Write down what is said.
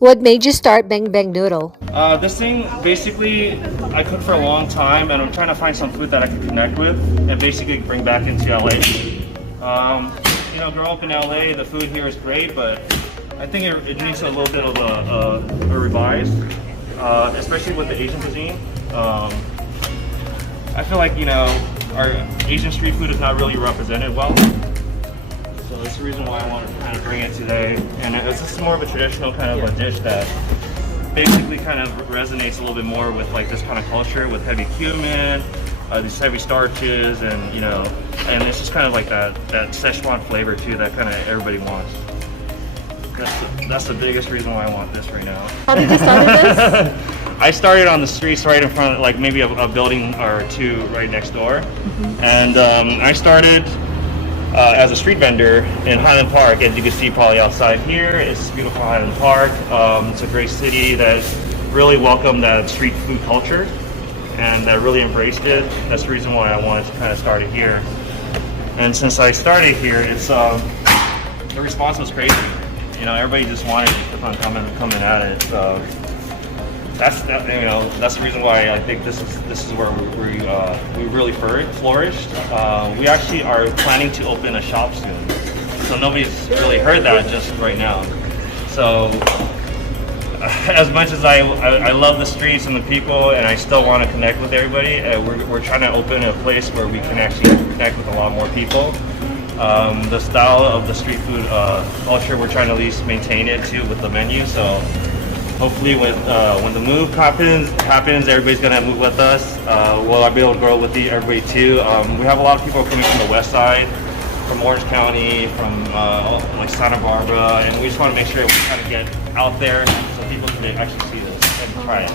What made you start Bang Bang Noodle? This thing, basically, I cooked for a long time and I'm trying to find some food that I can connect with and basically bring back into LA. Growing up in LA, the food here is great, but I think it needs a little bit of a revise, especially with the Asian cuisine. I feel like, our Asian street food is not really represented well. So that's the reason why I wanted to kind of bring it today. And it's just more of a traditional kind of a dish that basically kind of resonates a little bit more with like this kind of culture with heavy cumin, these heavy starches, and and it's just kind of like that Szechuan flavor too that kind of everybody wants. That's the biggest reason why I want this right now. How did you start this? I started on the streets right in front, like maybe a building or two right next door, and I started as a street vendor in Highland Park. As you can see probably outside here, it's beautiful Highland Park. It's a great city that really welcomed that street food culture and that really embraced it. That's the reason why I wanted to kind of start it here. And since I started here, it's the response was crazy. Everybody just wanted to keep on coming at it. So that's the reason why I think this is where we really flourished. We actually are planning to open a shop soon, so nobody's really heard that just right now. So as much as I love the streets and the people, and I still want to connect with everybody, we're trying to open a place where we can actually connect with a lot more people. The style of the street food culture, we're trying to at least maintain it too with the menu. So hopefully when the move happens, everybody's gonna move with us. We'll be able to grow with everybody too. We have a lot of people coming from the west side, from Orange County, from like Santa Barbara, and we just want to make sure we kind of get out there so people can actually see this and try it.